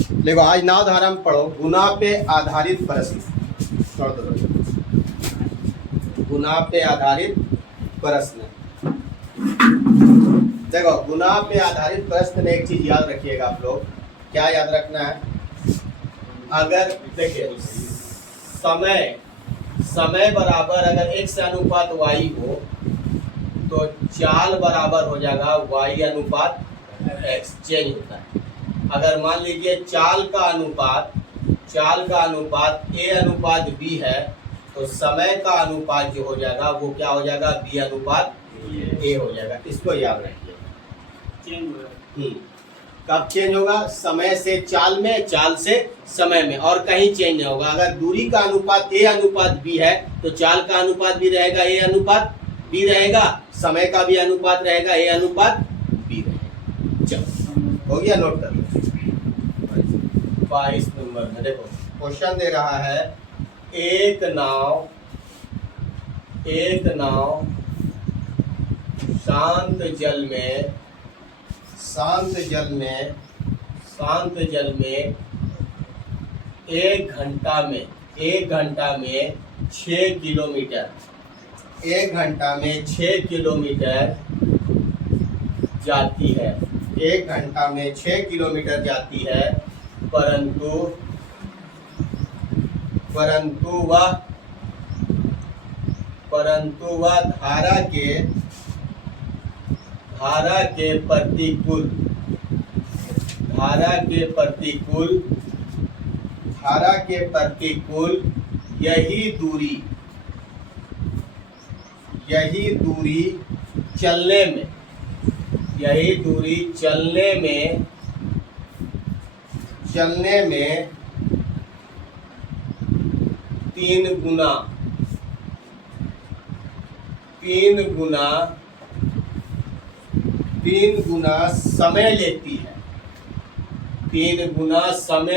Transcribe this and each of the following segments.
देखो आज नाव धारा में पढ़ो गुना पे आधारित प्रश्न। छोड़ दो, गुना पे आधारित प्रश्न। देखो गुना पे आधारित प्रश्न में एक चीज याद रखिएगा आप लोग। क्या याद रखना है? अगर देखिए समय बराबर अगर x अनुपात y हो तो चाल बराबर हो जाएगा y अनुपात x, चेंज होता है। अगर मान लीजिए चाल का अनुपात a अनुपात b है तो समय का अनुपात जो हो जाएगा वो क्या हो जाएगा? b अनुपात a हो जाएगा। इसको याद रखिए। कब चेंज होगा? समय से चाल में, चाल से समय में, और कहीं चेंज नहीं होगा। अगर दूरी का अनुपात a अनुपात b है तो चाल का अनुपात भी रहेगा a अनुपात b रहेगा, समय का भी अनुपात रहेगा a अनुपात b रहेगा। चलो हो गया, नोट कर लो। 22 नंबर में देखो क्वेश्चन दे रहा है एक नाव शांत जल में एक घंटा में 6 किलोमीटर जाती है। 1 घंटा में 6 किलोमीटर जाती है, परंतु वह धारा के प्रतिकूल यही दूरी चलने में 3 गुना समय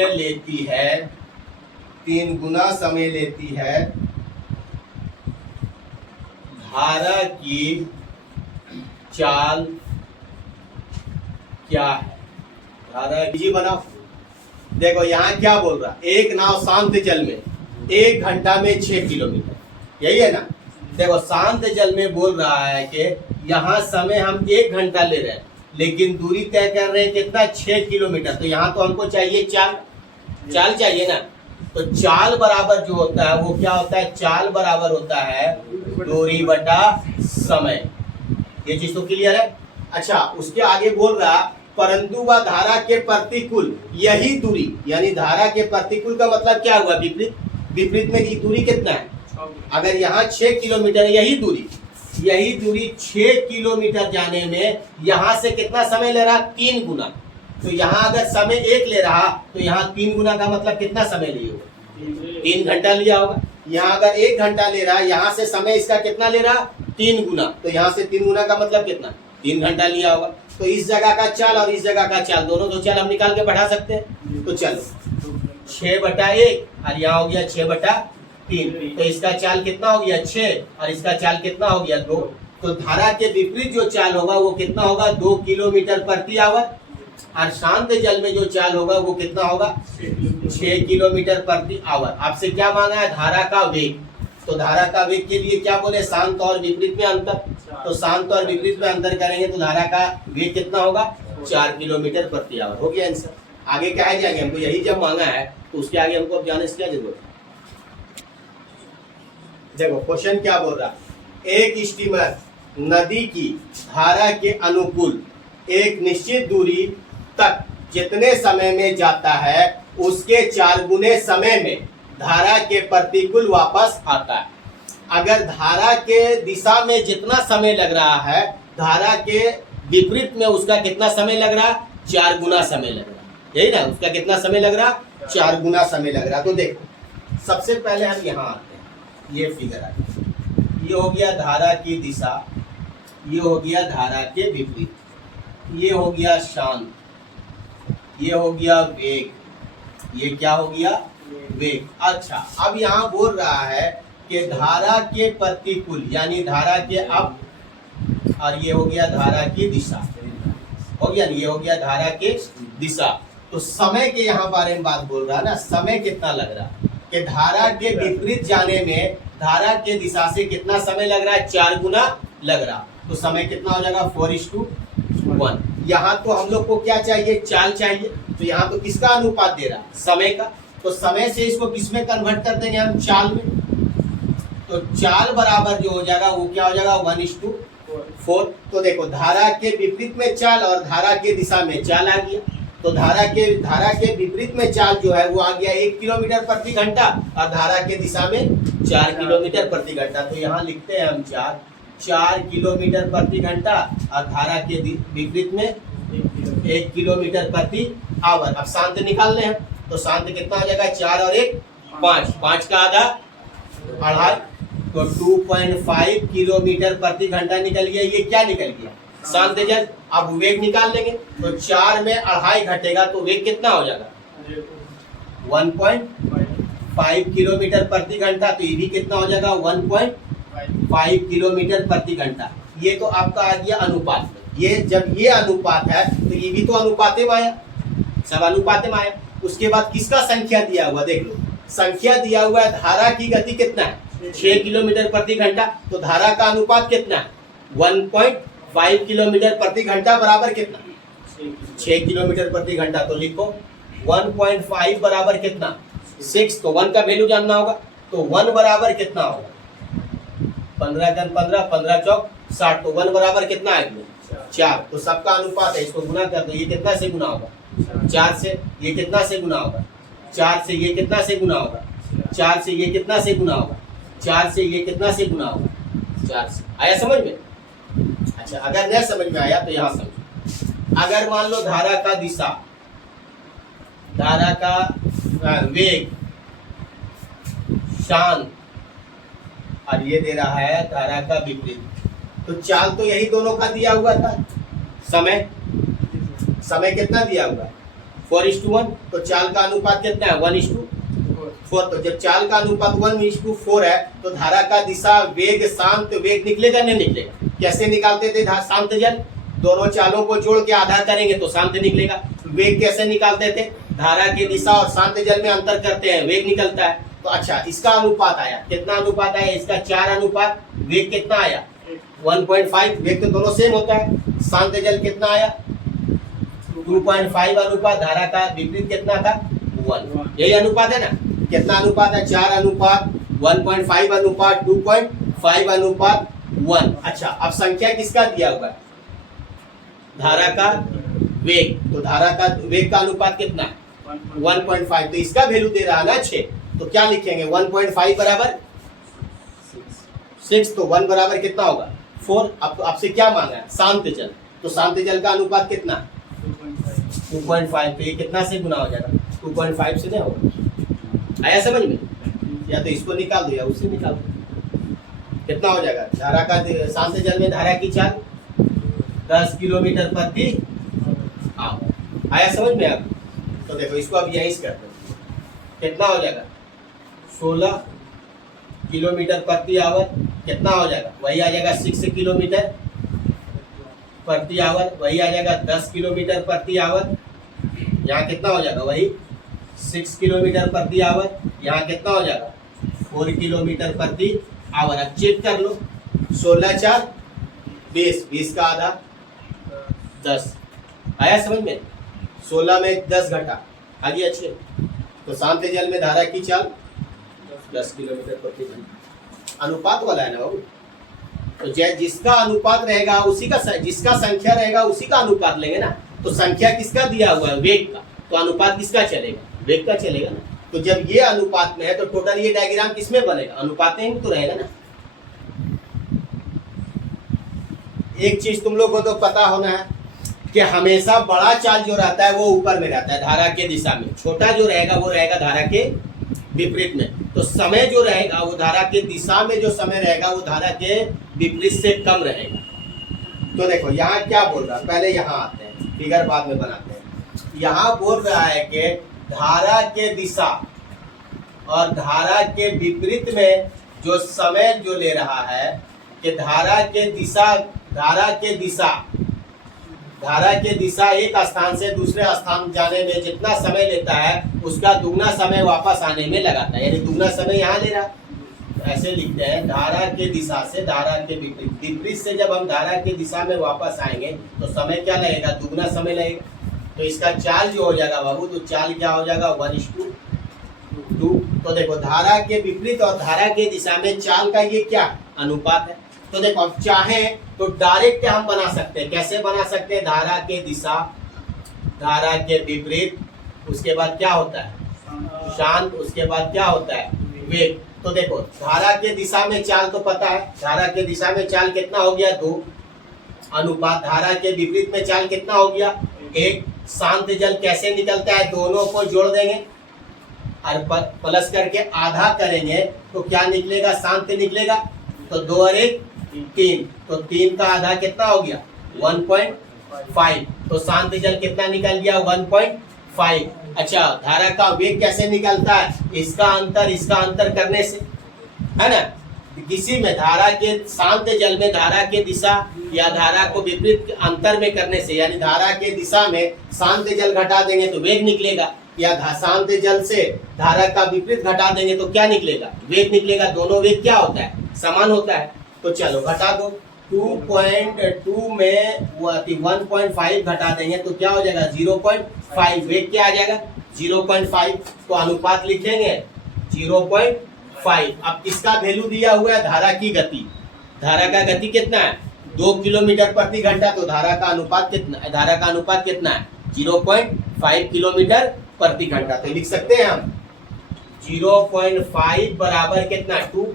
लेती है। 3 गुना समय लेती है। धारा की चाल क्या है? धारा जी बनाओ। देखो यहाँ क्या बोल रहा, एक नाव शांत जल में 1 घंटा में 6 किलोमीटर, यही है ना। देखो शांत जल में बोल रहा है कि यहाँ समय हम 1 घंटा ले रहे हैं लेकिन दूरी तय कर रहे हैं कितना? 6 किलोमीटर। तो यहाँ तो हमको चाहिए चाल चाहिए ना। तो चाल बराबर जो होता है वो क्या होता है? चाल बराबर होता है दूरी बटा समय। ये चीज तो क्लियर है। अच्छा, उसके आगे बोल रहा परंतु वह धारा के प्रतिकूल यही दूरी, यानी धारा के प्रतिकूल का मतलब क्या हुआ? विपरीत में ये दूरी कितना है? अगर यहाँ 6 किलोमीटर यही दूरी 6 किलोमीटर जाने में यहाँ से कितना समय ले रहा? 3 गुना। तो यहाँ अगर समय 1 ले रहा तो यहाँ 3 गुना का मतलब कितना समय लिए होगा? 3 घंटा लिया होगा। यहाँ अगर 1 घंटा ले रहा, यहाँ से समय इसका कितना ले रहा? 3 गुना। तो यहाँ से 3 गुना का मतलब कितना? 3 घंटा लिया होगा। तो इस जगह का चाल और इस जगह का चाल, दोनों तो चाल हम निकाल के बढ़ा सकते हैं। तो चलो 6/1 और यहाँ हो गया 6/3। तो इसका चाल कितना हो गया? 6, और इसका चाल कितना हो गया? 2। तो धारा के विपरीत जो चाल होगा वो कितना होगा? 2 किलोमीटर प्रति आवर। और शांत जल में जो चाल होगा वो कितना होगा? 6 किलोमीटर प्रति आवर। आपसे क्या मांगा है? धारा का वेग। तो धारा का वेग के लिए क्या बोले? शांत और विपरीत में अंतर। तो शांत और विपरीत में अंतर करेंगे तो धारा का वेग कितना होगा? 4 किलोमीटर प्रति आवर। हो गया आंसर। आगे क्या है जाएंगे? हमको यही जब मांगा है तो उसके आगे हमको अब जाने से क्या जरूरत है? देखो क्वेश्चन क्या बोल रहा, एक स्टीमर नदी की धारा के अनुकूल एक निश्चित दूरी तक जितने समय में जाता है उसके 4 गुने समय में धारा के प्रतिकूल वापस आता है। अगर धारा के दिशा में जितना समय लग रहा है, धारा के विपरीत में उसका कितना समय लग रहा? 4 गुना समय लग रहा। यही ना, उसका कितना समय लग रहा? 4 गुना समय लग रहा। तो देखो सबसे पहले हम यहाँ आते हैं, ये फिगर आ गया। ये हो गया धारा की दिशा, ये हो गया धारा के विपरीत, ये हो गया शांत, ये हो गया वेग, ये क्या हो गया? वेग। अच्छा, अब यहाँ बोल रहा है कि धारा के प्रतिकूल, यानी धारा के अब, और ये हो गया धारा की दिशा, हो गया, ये हो गया धारा की दिशा। तो समय के यहाँ बारे में बात बोल रहा है ना, समय कितना लग रहा है कि धारा के विपरीत जाने में धारा के दिशा से कितना समय लग रहा है, 4 गुना लग रहा। तो समय कितना हो जाएगा 4:1। यहाँ तो हम लोग को क्या चाहिए, चाल चाहिए, तो यहाँ तो किसका अनुपात दे रहा, समय का। तो समय से इसको किस में कन्वर्ट कर देंगे हम, चाल में। तो चाल बराबर जो हो जाएगा वो क्या हो जाएगा 1:4। तो देखो धारा के विपरीत में चाल और धारा के दिशा में चाल आ गया। तो धारा के विपरीत में चाल जो है वो आ गया 1 किलोमीटर प्रति घंटा और धारा के दिशा में 4 किलोमीटर प्रति घंटा। तो यहाँ लिखते हैं हम 4 किलोमीटर प्रति घंटा और धारा के विपरीत में 1 किलोमीटर प्रति आवर। अब शांत निकालने हैं, तो शांत कितना हो जाएगा, 4 और 1 5, 5 का आधा 2.5, तो 2.5 किलोमीटर प्रति घंटा निकल गया। ये क्या निकल गया, शांत जल। अब वेग निकाल लेंगे, तो 4 में 2.5 घटेगा तो वेग कितना हो जाएगा 1.5 किलोमीटर प्रति घंटा। तो ये भी कितना हो जाएगा 1.5 किलोमीटर प्रति घंटा। ये तो आपका आ गया अनुपात में। ये जब ये अनुपात है तो ये भी तो अनुपाते में आया, सब अनुपाते में आया। उसके बाद किसका संख्या दिया हुआ, देख लो संख्या दिया हुआ है, धारा की गति कितना है 6 किलोमीटर प्रति घंटा। तो धारा का अनुपात कितना है 1.5 किलोमीटर प्रति घंटा बराबर कितना 6 किलोमीटर प्रति घंटा। तो लिखो 1.5 बराबर कितना 6। तो 1 का वैल्यू जानना होगा, तो 1 बराबर कितना होगा 15 × 15, 15 चौक 60। तो 1 बराबर कितना है 4। तो सबका अनुपात है, इसको गुना कर दो। ये कितना से गुना होगा 4 से, ये कितना से गुना होगा 4 से, ये कितना से गुना होगा 4 से, ये कितना से गुना होगा 4 से, ये कितना से गुना होगा 4 से। आया समझ में? अच्छा, अगर नहीं समझ में आया तो यहाँ समझो। अगर मान लो धारा का दिशा, धारा का वेग शांत और ये दे रहा है धारा का विपरीत, तो चाल तो यही दोनों का दिया हुआ था। समय कितना दिया हुआ है 4:1। तो चाल का अनुपात कितना है 1:4। तो जब चाल का अनुपात 1:4 है तो धारा का दिशा वेग शांत वेग निकलेगा नहीं निकलेगा? कैसे निकालते थे शांत जल, दोनों चालों को जोड़ के आधा करेंगे तो शांत निकलेगा। वेग कैसे निकालते थे, धारा की दिशा और शांत जल में अंतर करते हैं, वेग निकलता है। तो अच्छा, इसका अनुपात आया, कितना अनुपात आया इसका 4 अनुपात, वेग कितना आया 1.5। वेग तो दोनों सेम होता है। शांत जल कितना आया 2.5 अनुपात, धारा का विपरीत कितना था 1। यही अनुपात है ना, कितना अनुपात है 4 अनुपात 1.5 अनुपात 2.5 अनुपात 1। अच्छा, अब संख्या किसका दिया हुआ है, धारा का वेग। तो धारा का वेग का अनुपात कितना है 1.5। तो इसका वैल्यू दे रहा है ना 6। तो क्या लिखेंगे 1.5 बराबर 6। तो 1 बराबर कितना होगा 4। अब तो आपसे क्या मांगा है शांत जल, तो शांत जल का अनुपात कितना 2.5। तो ये कितना से गुना हो जाएगा 2.5 से नहीं होगा। आया समझ में? या तो इसको निकाल दो या उससे निकाल दो। कितना हो जाएगा धारा का, शांत जल में धारा की चाल 10 किलोमीटर प्रति आवर। आया समझ में आप? तो देखो इसको अब यहीं से करते हैं, कितना हो जाएगा 16 किलोमीटर प्रति आवर। कितना हो जाएगा, वही आ जाएगा 6 किलोमीटर प्रति आवर, वही आ जाएगा 10 किलोमीटर प्रति आवर। यहाँ कितना हो जाएगा वही 6 किलोमीटर प्रति आवर। यहाँ कितना हो जाएगा 4 किलोमीटर प्रति आवर। अब चेक कर लो, 16 4 20, 20 का आधा 10। आया समझ में? 16 में 10 घटा आ गया 6। तो शांत जल में धारा की चाल 10 किलोमीटर प्रति घंटा। अनुपात वाला है ना वो। तो जिसका अनुपात रहेगा उसी का, जिसका संख्या रहेगा उसी का अनुपात लेंगे ना। तो संख्या किसका दिया हुआ है वेग का, तो अनुपात किसका चलेगा, वेग का चलेगा ना। तो जब ये अनुपात में है तो टोटल ये डायग्राम किसमें बनेगा, अनुपात में तो रहेगा ना। एक चीज तुम लोग को तो पता होना है कि हमेशा बड़ा चाल जो रहता है वो ऊपर में रहता है धारा के दिशा में, छोटा जो रहेगा वो रहेगा धारा के विपरीत में। तो समय जो रहेगा वो धारा के दिशा में जो समय रहेगा वो धारा के विपरीत से कम रहेगा। तो देखो यहाँ क्या बोल रहा है, पहले यहाँ आते हैं, फिगर बाद में बनाते हैं। यहाँ बोल रहा है कि धारा के दिशा और धारा के विपरीत में जो समय जो ले रहा है कि धारा के दिशा धारा की दिशा एक स्थान से दूसरे स्थान जाने में जितना समय लेता है उसका दुगना समय वापस आने में लगाता है, यानी दुगना समय यहाँ ले रहा। ऐसे लिखते हैं धारा के दिशा से धारा के विपरीत, विपरीत से जब हम धारा की दिशा में वापस आएंगे तो समय क्या लगेगा, दुगना समय लगेगा। तो इसका चाल जो हो जाएगा बाबू, तो चाल क्या हो जाएगा 1:2। तो देखो धारा के विपरीत और धारा के दिशा में चाल का ये क्या अनुपात है। तो देखो अब चाहे तो डायरेक्ट हम बना सकते हैं, कैसे बना सकते हैं, धारा के दिशा धारा के विपरीत, उसके बाद क्या होता है शांत, उसके बाद क्या होता है वेग। तो देखो धारा के दिशा में चाल तो पता है, धारा के दिशा में चाल कितना हो गया 2 अनुपात धारा के विपरीत में चाल कितना हो गया 1। शांत जल कैसे निकलता है, दोनों को जोड़ देंगे और प्लस करके आधा करेंगे तो क्या निकलेगा, शांत निकलेगा। तो 2 और 1 3, तो 3 का आधा कितना हो गया 1.5। तो शांत जल कितना निकल गया 1.5। अच्छा धारा का वेग कैसे निकलता है, इसका अंतर करने से, है ना। किसी में धारा के शांत जल में धारा के दिशा या धारा को विपरीत अंतर में करने से, यानी धारा के दिशा में शांत जल घटा देंगे तो वेग निकलेगा, या शांत जल से धारा का विपरीत घटा देंगे तो क्या निकलेगा, वेग निकलेगा। दोनों वेग क्या होता है, समान होता है। तो चलो घटा दो, 2.2 में 1.5 घटा देंगे तो क्या हो जाएगा 0.5, वेग क्या आ जाएगा 0.5। तो अनुपात लिखेंगे 0.5। अब इसका वैल्यू दिया हुआ है धारा की गति, धारा का गति कितना है 2 किलोमीटर प्रति घंटा। तो धारा का अनुपात कितना है 0.5 किलोमीटर प्रति घंटा। तो लिख सकते हैं हम 0.5 बराबर कितना 2,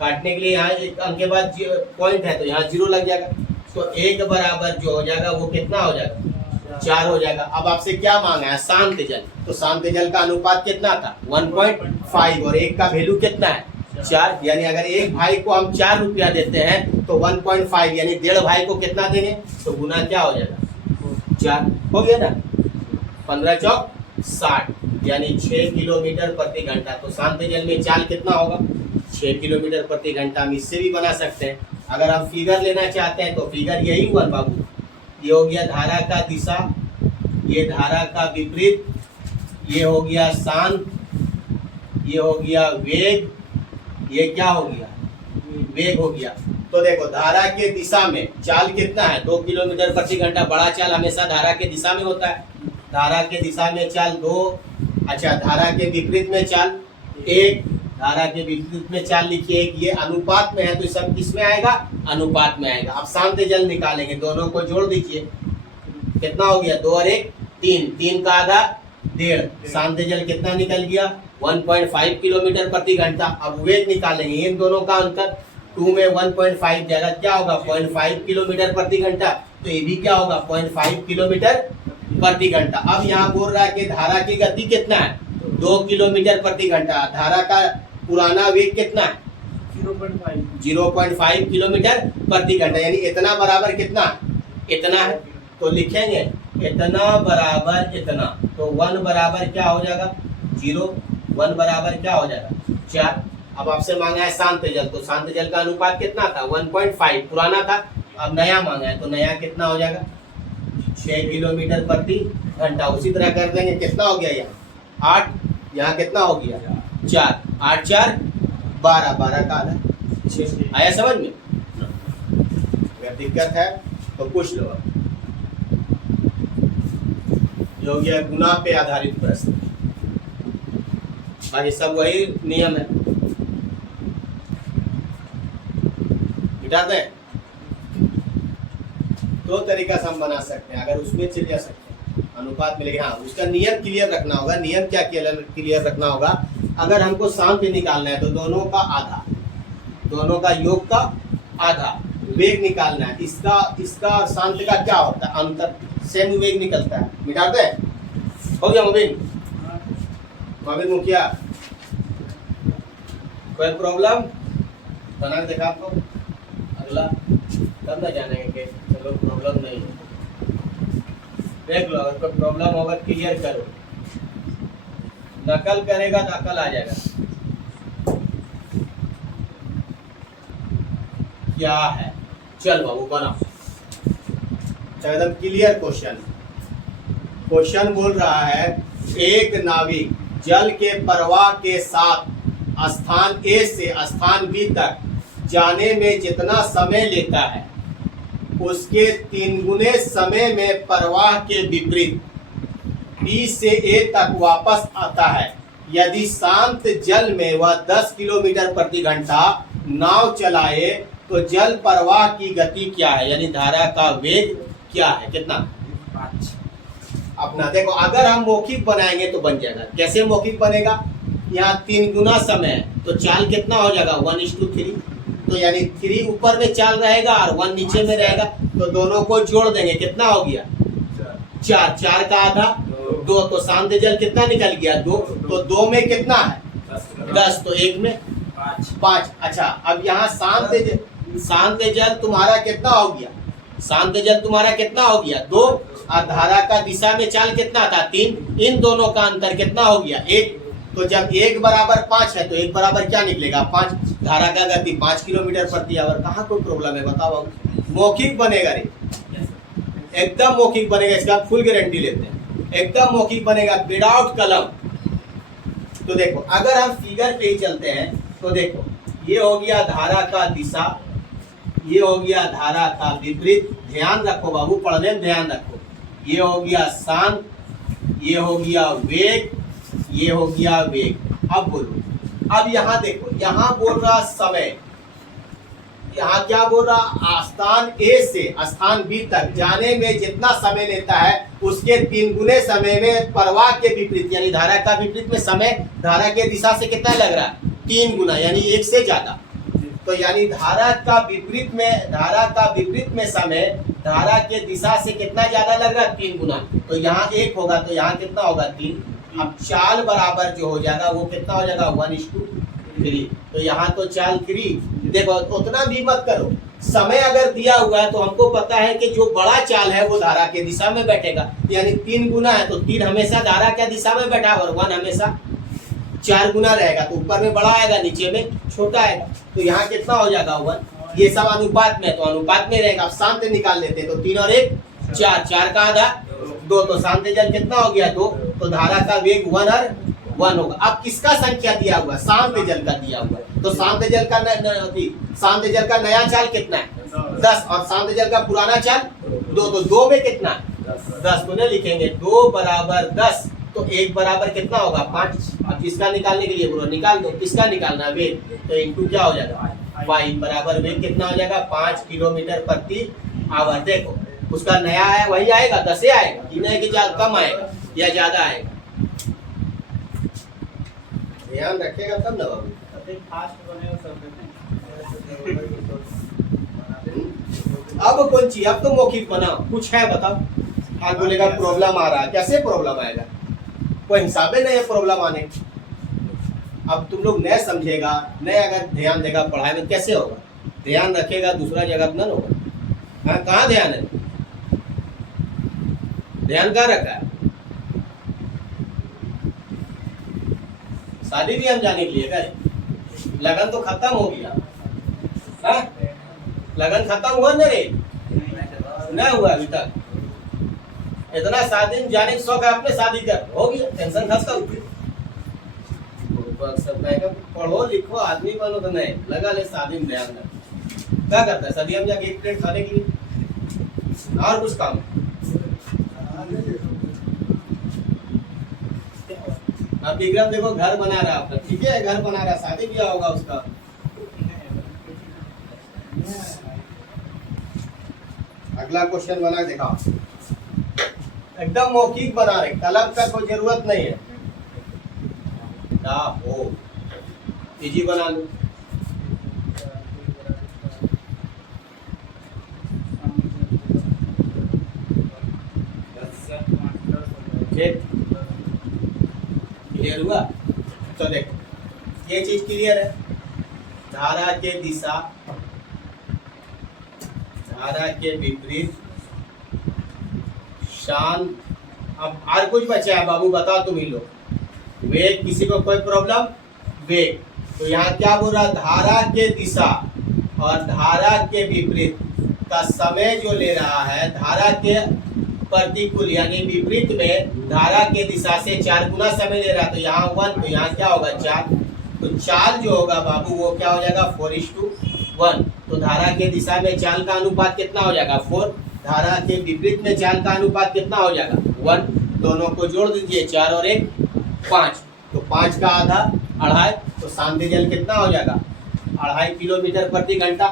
काटने के लिए यहाँ एक अंक के बाद पॉइंट है तो यहाँ 0 लग जाएगा। तो 1 बराबर जो हो जाएगा वो कितना हो जाएगा 4 हो जाएगा। अब आपसे क्या मांगा है, शांत जल। तो शांत जल का अनुपात कितना था 1.5 और 1 का वैल्यू कितना है 4, यानी अगर एक भाई को हम 4 रुपया देते हैं तो 1.5 यानी 1.5 भाई को कितना देंगे, तो गुना क्या हो जाएगा 4 हो गया ना। 15 चौक 60 यानी 6 किलोमीटर प्रति घंटा। तो शांत जल में चाल कितना होगा 6 किलोमीटर प्रति घंटा। हम इससे भी बना सकते हैं, अगर हम फिगर लेना चाहते हैं तो फिगर यही हुआ बाबू, ये हो गया धारा का दिशा, ये धारा का विपरीत, ये हो गया शांत, ये हो गया वेग, ये क्या हो गया वेग हो गया। तो देखो धारा के दिशा में चाल कितना है 2 किलोमीटर प्रति घंटा। बड़ा चाल हमेशा धारा के दिशा में होता है, धारा के दिशा में चाल 2। अच्छा धारा के विपरीत में चाल 1, धारा के विपरीत में चाल लिखिए 1। ये अनुपात में है तो सब किस में आएगा, अनुपात में आएगा। अब शांत जल निकालेंगे, दोनों को जोड़ दीजिए, कितना हो गया 2 और 1 3, 3 का आधा 1.5। शांत जल कितना निकल गया 1.5 किलोमीटर प्रति घंटा। अब वेग निकालेंगे, इन दोनों का अंतर 2 में 1.5 जाएगा, क्या होगा 0.5 किलोमीटर प्रति घंटा। तो ये भी क्या होगा 0.5 किलोमीटर प्रति घंटा। अब यहाँ बोल रहा है कि धारा की गति कितना है 2 किलोमीटर प्रति घंटा। धारा का पुराना वेग कितना है 0.5 किलोमीटर प्रति घंटा, यानी इतना बराबर कितना इतना है। तो लिखेंगे इतना बराबर इतना, तो 1 बराबर क्या हो जाएगा 0, 1 बराबर क्या हो जाएगा 4। अब आपसे मांगा है शांत जल, तो शांत जल का अनुपात कितना था 1.5 पुराना था। अब नया मांगा है तो नया कितना हो जाएगा 6 किलोमीटर प्रति घंटा। उसी तरह कर देंगे, कितना हो गया यहाँ 8, यहाँ कितना हो गया 4, 8 4 12, 12 का आधा 6। आया समझ में। अगर दिक्कत है तो पूछ लो। जो हो गया गुना पे आधारित प्रश्न, बाकी सब वही नियम है, मिटा दें। 2 तरीका से हम बना सकते हैं, अगर उसमें चले जा सकते हैं अनुपात में, लेकिन हाँ उसका नियम क्लियर रखना होगा। नियम क्या क्लियर रखना होगा, अगर हमको शांत निकालना है तो दोनों का आधा, दोनों का योग का आधा वेग निकालना है। इसका शांत का क्या होता है अंतर, सेम वेग निकलता है। मिटाते हैं, हो गया मोबिन मुखिया, कोई प्रॉब्लम बना देखा आपको। अगला तब ना जानेंगे, चलो प्रॉब्लम नहीं है, देख लो अगर कोई प्रॉब्लम होगा क्लियर करो। नकल करेगा तो अकल आ जाएगा। क्या है, चल बाबू बनाओ। एकदम क्लियर क्वेश्चन। क्वेश्चन बोल रहा है एक नाविक जल के प्रवाह के साथ स्थान ए से स्थान बी तक जाने में जितना समय लेता है उसके 3 गुने समय में प्रवाह के विपरीत बी से ए तक वापस आता है। यदि शांत जल में वह 10 किलोमीटर प्रति घंटा नाव चलाए तो जल प्रवाह की गति क्या है, यानी धारा का वेग क्या है, कितना? 5। अपना देखो, अगर हम मौखिक बनाएंगे तो बन जाएगा। कैसे मौखिक बनेगा? यहाँ 3 गुना समय है तो चाल कितना हो जाएगा? 1:3। तो यानी 3 ऊपर में चाल रहेगा और 1 नीचे में रहेगा, तो दोनों को जोड़ देंगे, कितना हो गया? 4। 4 का आधा 2, तो शांत जल कितना निकल गया? 2। तो 2 में कितना है? 10। तो 1 में 5। अच्छा, अब यहाँ शांत जल तुम्हारा कितना हो गया? शांत जल तुम्हारा कितना हो गया? 2। और धारा का दिशा में चाल कितना था? 3। इन दोनों का अंतर कितना हो गया? 1। तो जब 1 बराबर 5 है तो 1 बराबर क्या निकलेगा? 5। धारा का गति 5 किलोमीटर प्रति आवर। कहाँ कोई प्रॉब्लम है बताओ? मौखिक बनेगा रे, एकदम मौखिक बनेगा, इसका फुल गारंटी लेते हैं, एकदम मौखिक बनेगा विदाउट कलम। तो देखो, अगर हम फिगर पे ही चलते हैं तो देखो, ये हो गया धारा का दिशा, ये हो गया धारा का विपरीत। ध्यान रखो बाबू, पढ़ने में ध्यान रखो। ये हो गया शांत, ये हो गया वेग, ये हो गया वेग। अब बोलो, अब यहाँ देखो, यहाँ बोल रहा समय, यहाँ क्या बोल रहा? स्थान ए से स्थान बी तक जाने में जितना समय लेता है उसके 3 गुने समय में प्रवाह के विपरीत, यानी धारा का विपरीत में समय धारा के दिशा से कितना लग रहा है? 3 गुना, यानी 1 से ज्यादा। तो यानी धारा का विपरीत में समय धारा के दिशा से कितना ज्यादा लग रहा है? 3 गुना। तो यहाँ 1 होगा तो यहाँ कितना होगा? 3। अब चाल बराबर जो हो जाएगा वो कितना हो जाएगा? 1:3। तो यहाँ तो चाल 3। देखो, उतना भी मत करो, समय अगर दिया हुआ है तो हमको पता है कि जो बड़ा चाल है वो धारा के दिशा में बैठेगा, यानी 3 गुना है तो 3 हमेशा धारा के दिशा में बैठा और 1 हमेशा 4 गुना रहेगा, तो ऊपर में बड़ा आएगा नीचे में छोटा आएगा। तो यहाँ कितना हो जाएगा? 1। ये सब अनुपात में, तो अनुपात में रहेगा। अब शांत निकाल लेते हैं, तो 3 और 1 4, 4 का आधा 2, तो शांत जल कितना हो गया? 2। तो धारा का वेग 1 और 1 होगा। अब किसका संख्या दिया हुआ? शांत जल का दिया हुआ है। तो शांत जल का नया चाल कितना है? 10। और शांत जल का पुराना चाल 2, तो 2 में कितना? 10। तो नहीं लिखेंगे 2 बराबर 10, तो 1 बराबर कितना होगा? 5। अब किसका निकालने के लिए बोलो? निकाल दो। किसका निकालना? वेग। तो इनटू क्या हो जाएगा? 5 बराबर वेग कितना हो जाएगा? 5 किलोमीटर प्रति आवर। देखो, उसका नया है वही आएगा, 10 आएगा, कि नहीं कि कम आएगा या ज्यादा आएगा? ध्यान रखेगा तब ना बाबू। अब कौन चीज? अब तो मौखिक बना, कुछ है बताओ। आज बोलेगा प्रॉब्लम आ रहा है, कैसे प्रॉब्लम आएगा? कोई हिसाबे नहीं है प्रॉब्लम आने। अब तुम लोग नहीं समझेगा, नहीं अगर ध्यान देगा पढ़ाई में, कैसे होगा? ध्यान रखेगा दूसरा जगह न होगा। हाँ, कहाँ ध्यान है? ध्यान कहाँ रखा है? शादी भी हम जाने के लिए करें? लगन तो खत्म हो गया। हाँ? लगन खत्म हुआ न रे? नहीं हुआ अभी तक। इतना शादी में जाने का शौक है, अपने शादी कर हो गया, टेंशन खत्म। पढ़ो लिखो आदमी बनो, तो नहीं लगा ले शादी में ध्यान रख। क्या करता है शादी में जाके? 1 प्लेट खाने के लिए और कुछ काम? अब विक्रम देखो घर बना रहा है अपना, ठीक है, घर बना रहा, शादी ब्याह होगा उसका। अगला क्वेश्चन बना दिखाओ, एकदम मौखिक बना रहे, कलम का कोई जरूरत नहीं है। क्या हो इजी बना लो। क्लियर हुआ? तो देखो, ये चीज क्लियर है। धारा के दिशा, धारा के विपरीत, शांत। अब और कुछ बचा है बाबू, बताओ तुम ही लोग। वेग, किसी को कोई प्रॉब्लम? वेग। तो यहाँ क्या बोल रहा? धारा के दिशा और धारा के विपरीत का समय जो ले रहा है धारा के प्रतिकूल यानी विपरीत में धारा के दिशा से 4 गुना समय ले रहा है, तो यहाँ 1 तो यहाँ क्या होगा 4, तो चाल जो होगा बाबू वो क्या हो जाएगा 4:1। तो धारा के दिशा में चाल का अनुपात कितना हो जाएगा 4, धारा के विपरीत में चाल का अनुपात कितना हो जाएगा 1। दोनों को जोड़ दीजिए 4 और 1 5, तो 5 का आधा 2.5, तो शांति जल कितना हो जाएगा 2.5 किलोमीटर प्रति घंटा।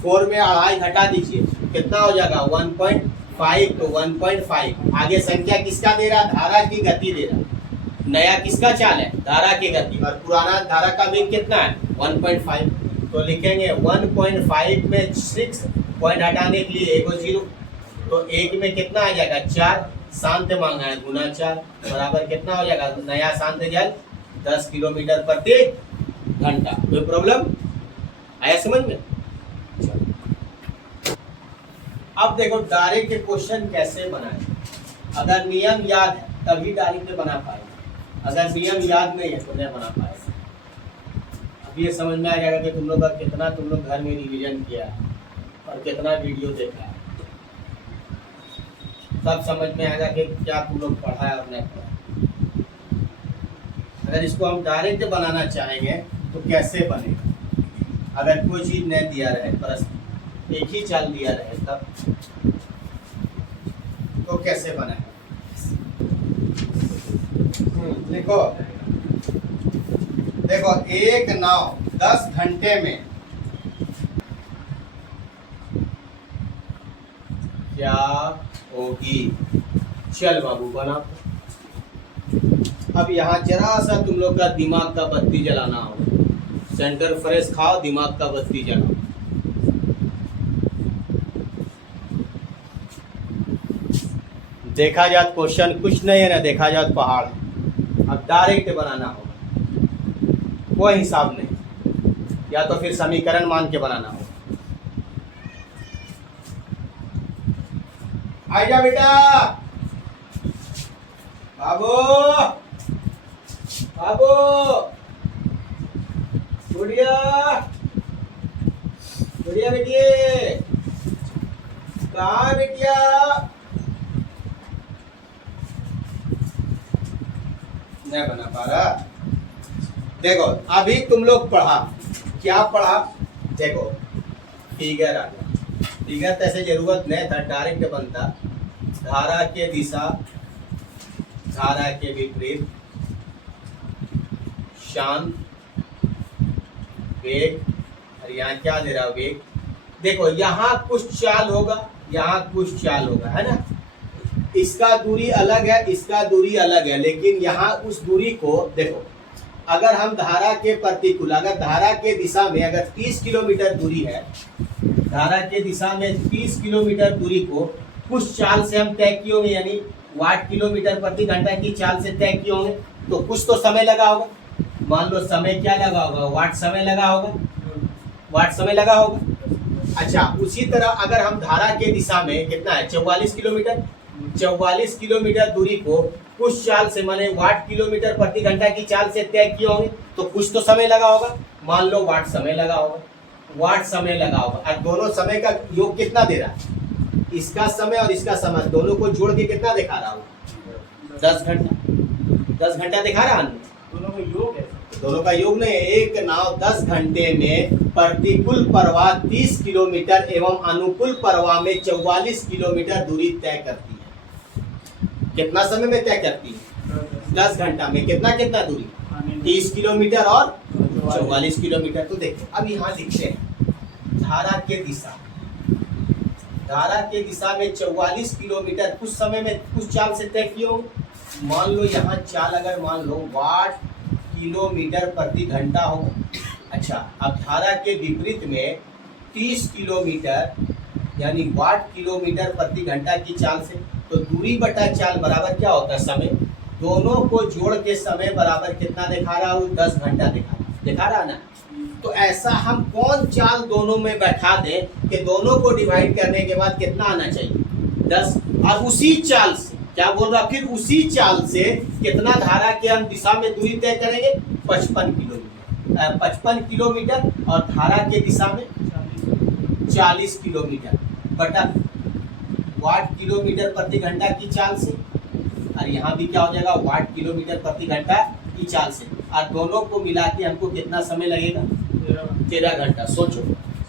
4 में 2.5 घटा दीजिए कितना हो जाएगा 1.5, तो 1.5 आगे संख्या किसका दे रहा है धारा की गति दे रहा है, नया किसका चाल है धारा की गति, और पुराना धारा का वेग कितना है 1.5। तो लिखेंगे 1.5 में 6 पॉइंट हटाने के लिए 1 0, तो 1 में कितना आ जाएगा 4, शांत मांगा है गुना 4 बराबर कितना हो जाएगा नया शांत जल 10 किलोमीटर प्रति घंटा। कोई प्रॉब्लम आया समझ में? अब देखो डायरेक्ट के क्वेश्चन कैसे बनाए, अगर नियम याद है तभी डायरेक्ट बना पाएगा, अगर नियम याद नहीं है तो नहीं बना पाएगा। अब ये समझ में आ जाएगा कि तुम लोग का कितना तुम लोग घर में रिवीजन किया है और कितना वीडियो देखा है, सब समझ में आएगा कि क्या तुम लोग पढ़ा है और नहीं पढ़ा। अगर इसको हम डायरेक्ट बनाना चाहेंगे तो कैसे बनेगा, अगर कोई चीज़ नहीं दिया रहे प्रश्न एक ही चाल दिया रहे तब तो कैसे बनेगा। देखो देखो एक नाव 10 घंटे में क्या होगी, चल बाबू बना। अब यहाँ जरा सा तुम लोग का दिमाग का बत्ती जलाना होगा, सेंटर फ्रेश खाओ दिमाग का बत्ती जलाओ। देखा जात क्वेश्चन कुछ नहीं है ना, देखा जात पहाड़। अब डायरेक्ट बनाना होगा, कोई हिसाब नहीं, या तो फिर समीकरण मान के बनाना होगा। आजा बेटा बाबू बाबू गुड़िया गुड़िया बेटिए कहाँ बेटिया, नहीं बना पा रहा। देखो अभी तुम लोग पढ़ा, क्या पढ़ा देखो फिगर आ गया, फिगर तो ऐसे जरूरत नहीं था डायरेक्ट बनता, धारा के दिशा धारा के विपरीत शांत वेग, और यहाँ क्या दे रहा वेग। देखो यहाँ कुछ चाल होगा यहाँ कुछ चाल होगा है ना, इसका दूरी अलग है इसका दूरी अलग है, लेकिन यहाँ उस दूरी को देखो अगर हम धारा के प्रतिकूल अगर धारा के दिशा में अगर 30 किलोमीटर दूरी है, धारा के दिशा में 30 किलोमीटर दूरी को कुछ चाल से हम तय किए होंगे, यानी वाट किलोमीटर प्रति घंटा की चाल से तय किए होंगे, तो कुछ तो समय लगा होगा। मान लो समय क्या लगा होगा वाट समय लगा होगा, वाट समय लगा होगा। अच्छा उसी तरह अगर हम धारा के दिशा में कितना है 44 किलोमीटर, 44 किलोमीटर दूरी को कुछ चाल से माने वाट किलोमीटर प्रति घंटा की चाल से तय किए होंगे, तो कुछ तो समय लगा होगा। मान लो वाट समय लगा होगा, वाट समय लगा होगा, और दोनों समय का योग कितना दे रहा है, इसका समय और इसका समय दोनों को जोड़ के कितना दिखा रहा होगा 10 घंटा, 10 घंटा दिखा रहा है। दोनों का योग है, दोनों का योग नहीं है। एक नाव 10 घंटे में प्रतिकूल प्रवाह 30 किलोमीटर एवं अनुकूल प्रवाह में 44 किलोमीटर दूरी तय करती है। कितना समय में तय करती है 10 घंटा में, कितना कितना दूरी 30 किलोमीटर और 44 किलोमीटर। तो देखो अब यहाँ लिखते हैं धारा के दिशा, धारा के दिशा में 44 किलोमीटर कुछ समय में कुछ चाल से तय किए होंगे। मान लो यहाँ चाल अगर मान लो वाट किलोमीटर प्रति घंटा हो। अच्छा अब धारा के विपरीत में 30 किलोमीटर यानी वाट किलोमीटर प्रति घंटा की चाल से, तो दूरी बटा चाल बराबर क्या होता है समय, दोनों को जोड़ के समय बराबर कितना दिखा रहा हूँ 10 घंटा दिखा रहा ना। तो ऐसा हम कौन चाल दोनों में बैठा दें कि दोनों को डिवाइड करने के बाद कितना आना चाहिए 10, और उसी चाल से क्या बोल रहा फिर उसी चाल से कितना धारा के हम दिशा में दूरी तय करेंगे 55 किलोमीटर, 55 किलोमीटर और धारा के दिशा में 40 किलोमीटर। बटा वाट किलोमीटर प्रति घंटा की चाल से, और यहाँ भी क्या हो जाएगा वाट किलोमीटर प्रति घंटा की चाल से, और दोनों को मिला के हमको कितना समय लगेगा 13 घंटा। सोचो,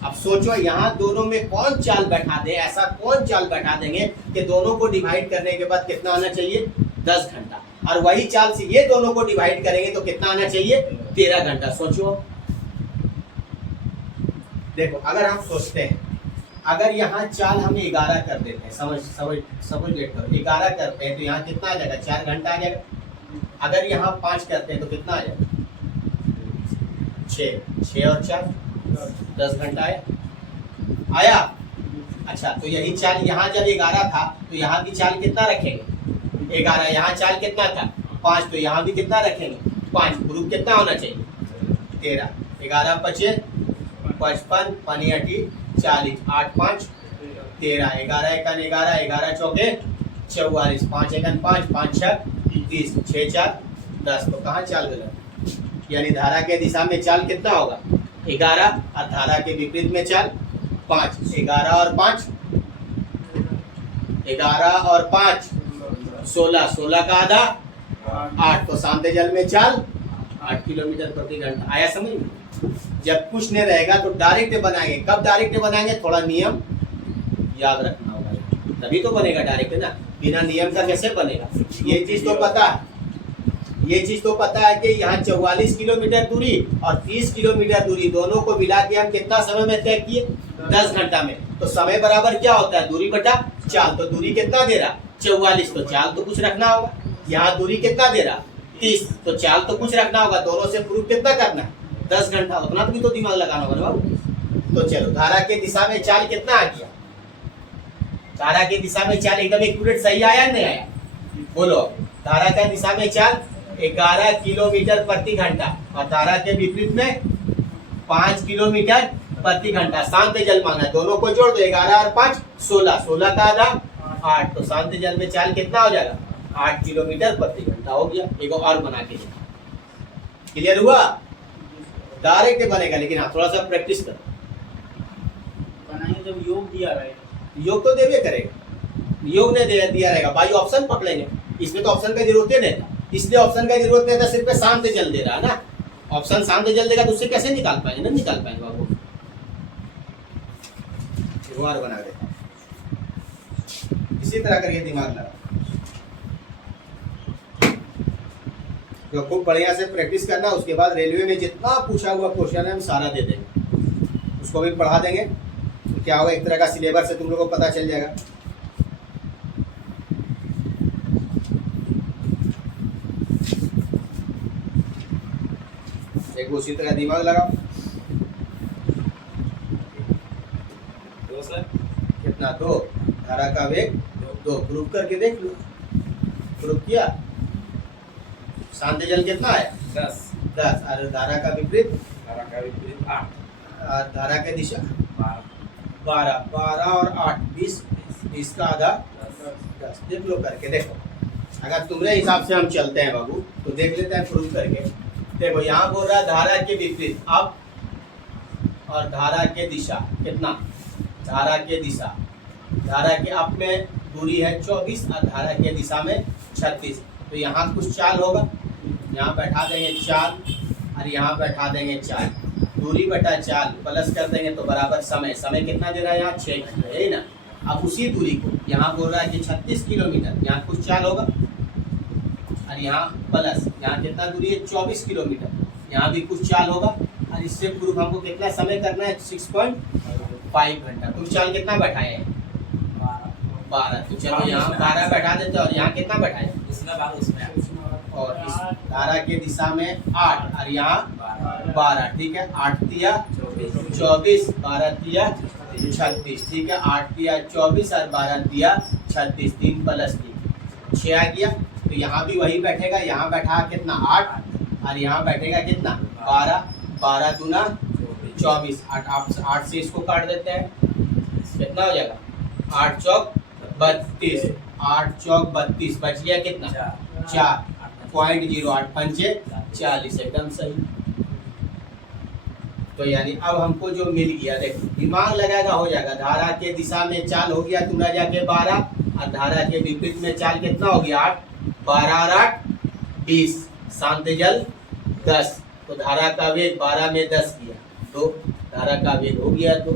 अब सोचो यहाँ दोनों में कौन चाल बैठा दे, ऐसा कौन चाल बैठा देंगे कि दोनों को डिवाइड करने के बाद कितना आना चाहिए 10 घंटा, और वही चाल से ये दोनों को डिवाइड करेंगे तो कितना आना चाहिए 13 घंटा। सोचो, देखो अगर हम सोचते हैं, अगर यहाँ चाल हम 11 कर देते हैं, समझ लेते हो 11 करते हैं तो यहाँ कितना आ जाएगा 4 घंटा आ जाएगा। अगर यहाँ 5 करते हैं तो कितना आ जाएगा 6 और 4 10 घंटा आया। अच्छा, तो यही चाल यहाँ जब 11 था तो यहाँ भी चाल कितना रखेंगे 11, यहाँ चाल कितना था 5, तो यहाँ भी कितना रखेंगे 5, ग्रुप कितना होना चाहिए 13, 11 25 55 पानी 40, 8 5 13, 11 एकन 11, 11 चौके 44, 5 एकन 5, 5 6 30, 6 4 10। तो कहाँ चाल गलत, यानी धारा के दिशा में चाल कितना होगा 11, और धारा के विपरीत में चाल 5। 11 और 5 16, 16 का आधा 8, तो शांत जल में चाल 8 किलोमीटर प्रति घंटा। आया समझ में? जब कुछ नहीं रहेगा तो डायरेक्ट बनाएंगे। कब डायरेक्ट बनाएंगे, थोड़ा नियम याद रखना होगा, तभी तो बनेगा डायरेक्ट ना, बिना नियम का कैसे बनेगा। ये चीज तो पता है कि यहाँ 44 किलोमीटर दूरी और 30 किलोमीटर दूरी दोनों को मिला के हम कितना समय में तय किए 10 घंटा में। तो समय बराबर क्या होता है दूरी बटा चाल। तो दूरी कितना दे रहा 44, तो चाल तो कुछ रखना होगा। यहाँ दूरी कितना दे रहा 30, तो चाल तो कुछ रखना होगा। दोनों से प्रूफ कितना करना है 10 घंटा, उतना भी तो दिमाग लगाना होगा बाबू। तो चलो, धारा के दिशा में चाल कितना आ गया, धारा की दिशा में चाल एकदम एक्यूरेट सही आया नहीं आया, बोलो। धारा का दिशा में चाल 11 किलोमीटर प्रति घंटा और धारा के विपरीत में 5 किलोमीटर प्रति घंटा। शांत जल मांगा, दोनों को जोड़ दो, 11 और 5 16, 16 का आधा 8, तो शांत जल में चाल कितना हो जाएगा 8 किलोमीटर प्रति घंटा हो गया। एक और बना के, क्लियर हुआ? डायरेक्ट बनेगा, लेकिन हाँ थोड़ा सा प्रैक्टिस कर बनाएंगे। जब योग दिया रहेगा, योग तो देवे करेगा, योग ने दिया रहेगा भाई, ऑप्शन पकड़ेंगे। इसमें तो ऑप्शन का जरूरत ही नहीं था, इसलिए ऑप्शन का जरूरत नहीं था, सिर्फ शांत जल दे रहा है ना। ऑप्शन शांत जल देगा तो उससे कैसे निकाल पाएंगे, ना निकाल पाएंगे बाबू। और बना देता, इसी तरह करके दिमाग लगा, तो खूब बढ़िया से प्रैक्टिस करना। उसके बाद रेलवे में जितना पूछा हुआ क्वेश्चन है हम सारा दे देंगे, उसको भी पढ़ा देंगे। तो क्या होगा, एक तरह का सिलेबस से तुम लोगों को पता चल जाएगा। एक उसी तरह दिमाग लगाओ। दो सर कितना 2, धारा का वेग 2, प्रूफ करके देख लो। प्रूफ किया, शांत जल कितना है 10, और धारा का विपरीत 8, और धारा के दिशा 12, 12 और 8 20, 20 का आधा 10। देख लो करके, देखो अगर तुम्हारे हिसाब से हम चलते हैं बाबू तो देख लेते हैं प्रूफ करके। देखो यहाँ बोल रहा है धारा के विपरीत अप और धारा के दिशा कितना, धारा के दिशा, धारा के अप में दूरी है 24 और धारा के दिशा में 36। तो यहाँ कुछ चाल होगा, यहाँ बैठा देंगे चाल और यहाँ बैठा देंगे चाल, दूरी बटा चाल प्लस कर देंगे तो बराबर समय। समय कितना दे रहा है यहाँ 6 घंटे, है ना। अब उसी दूरी को यहाँ बोल रहा है कि 36 किलोमीटर, यहाँ कुछ चाल होगा और यहाँ प्लस, यहाँ कितना दूरी है 24 किलोमीटर, यहाँ भी कुछ चाल होगा। और इससे प्रूफ हमको कितना समय करना है 6.5 घंटा। कुछ चाल कितना बैठाए हैं 12, तो चलो यहाँ 12 बैठा देते और यहाँ कितना बैठाए इसमें 12, उसमें और इस धारा के दिशा में 8 और यहाँ 12, ठीक है। 8 तिया 24, 12 तिया 36, ठीक है। 8 तिया 24 और 12 तिया 36, 3 + 3 6 आ गया। तो यहाँ भी वही बैठेगा, यहाँ बैठा कितना 8 और यहाँ बैठेगा कितना 12, 12 दूना 24, 8 से इसको काट देते हैं, कितना हो जाएगा 8 चौक 32, 8 चौक 32, बच गया कितना 4, 0.08 पंचे 40, एकदम सही। तो यानी अब हमको जो मिल गया, देखो दिमाग लगाएगा हो जाएगा। धारा के दिशा में चाल हो गया तुम्हारा जाके 12, और धारा के विपरीत में चाल कितना हो गया 8, 12 और 8 20, शांत जल 10। तो धारा का वेग 12 में 10 किया तो धारा का वेग हो गया। तो